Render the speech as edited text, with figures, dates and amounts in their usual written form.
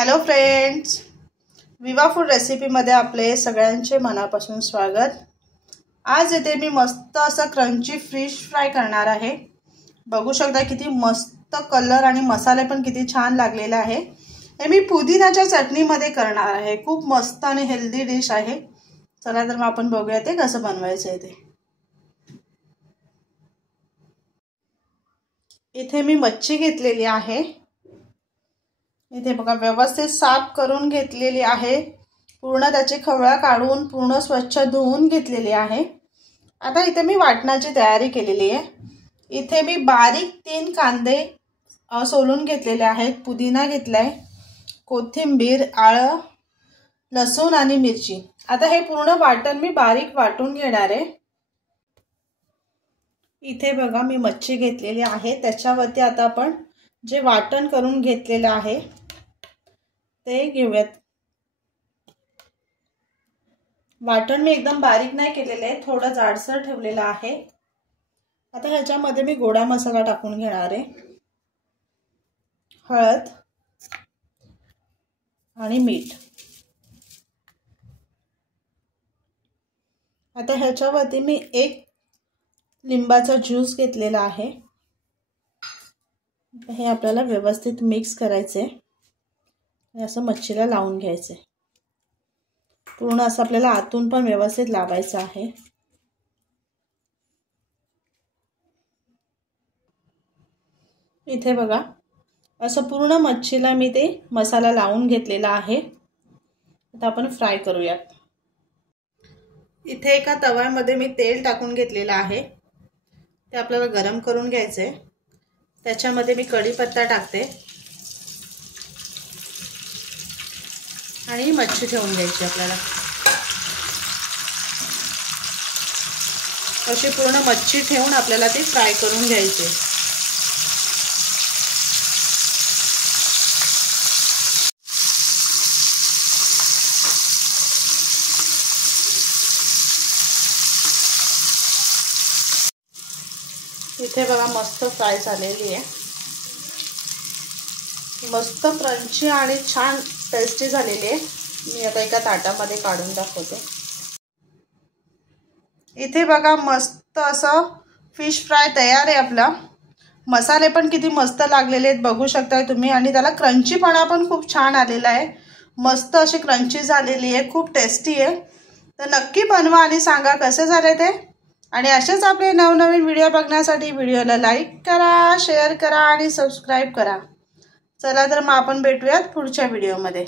Hello friends, विवा food रेसिपीमध्ये आपले सगळ्यांचे मनापासून स्वागत। आज इथे मी मस्त असा क्रंची फिश फ्राय करणार आहे। बघू शकता किती मस्त कलर आणि मसाले पण किती छान लागलेले आहे। हे मी पुदिनाच्या चटणीमध्ये करणार आहे। खूप मस्त आणि हेल्दी डिश आहे। चला तर मग आपण बघूया ते कसं बनवायचं आहे ते। इथे मी मच्छी घेतलेली आहे। इथे बघा व्यवस्थित साफ करून घेतलेली आहे। पूर्ण त्याचे खवळा काढून पूर्ण स्वच्छ धुवून घेतलेली आहे। आता इथे मी वाटणाची तयारी केलेली आहे। इथे मी बारीक 3 कांदे सोलून घेतलेले आहेत। पुदिना घेतलाय, कोथिंबीर, आलं, लसूण आणि मिरची। आता हे पूर्ण वाटण मी बारीक वाटून घेणार आहे। इथे बघा मी मच्छी घेतलेली आहे। त्याच्यावरती आता आपण जे वाटण करून घेतलेले आहे ते घेऊयात। वाटण मी एकदम बारीक नाही केलेले आहे, थोडं जाडसर ठेवलेलं आहे। आता ह्याच्यामध्ये मी गोडा मसाला टाकून घेणार आहे। हळद आणि मीठ। आता ह्याच्यावरती मी 1 लिंबाचा ज्यूस घेतलेला आहे। हे आपल्याला व्यवस्थित मिक्स करायचे। असं मच्छीला लावून घ्यायचे। पूर्ण असं आपल्याला आतून पण व्यवस्थित लावायचं आहे। इथे बघा असं पूर्ण मच्छीला मी ते मसाला लावून घेतलेला आहे। आता आपण फ्राय करूयात। इथे एका तव्यामध्ये मी तेल टाकून घेतलेलं आहे। ते आपल्याला गरम करून घ्यायचे। त्याच्यामध्ये मी कढीपत्ता टाकते आणि मच्छी ठेवून घ्यायची आपल्याला। अशी पूर्ण मच्छी ठेवून आपल्याला ती फ्राय करून घ्यायची। इथे बघा मस्त फ्राय झालेली आहे। मस्त क्रंची आणि छान टेस्टी झालेली आहे। मी आता एका ताटामध्ये काढून दाखवते। इथे बघा मस्त असं फिश फ्राय तयार आहे आपला। मसाले पण किती मस्त लागलेले आहेत बघू शकताय तुम्ही, आणि त्याला क्रंचीपणा पण खूप छान आलेला आहे। मस्त अशी क्रंची झालेली आहे, खूप टेस्टी आहे। तर नक्की बनवा आणि सांगा कसे झाले ते। आणि असेच आपले नवनवीन व्हिडिओ बघण्यासाठी व्हिडिओला लाईक करा, शेअर करा आणि सबस्क्राइब करा। चला तर मग आपण भेटूयात पुढच्या व्हिडिओमध्ये।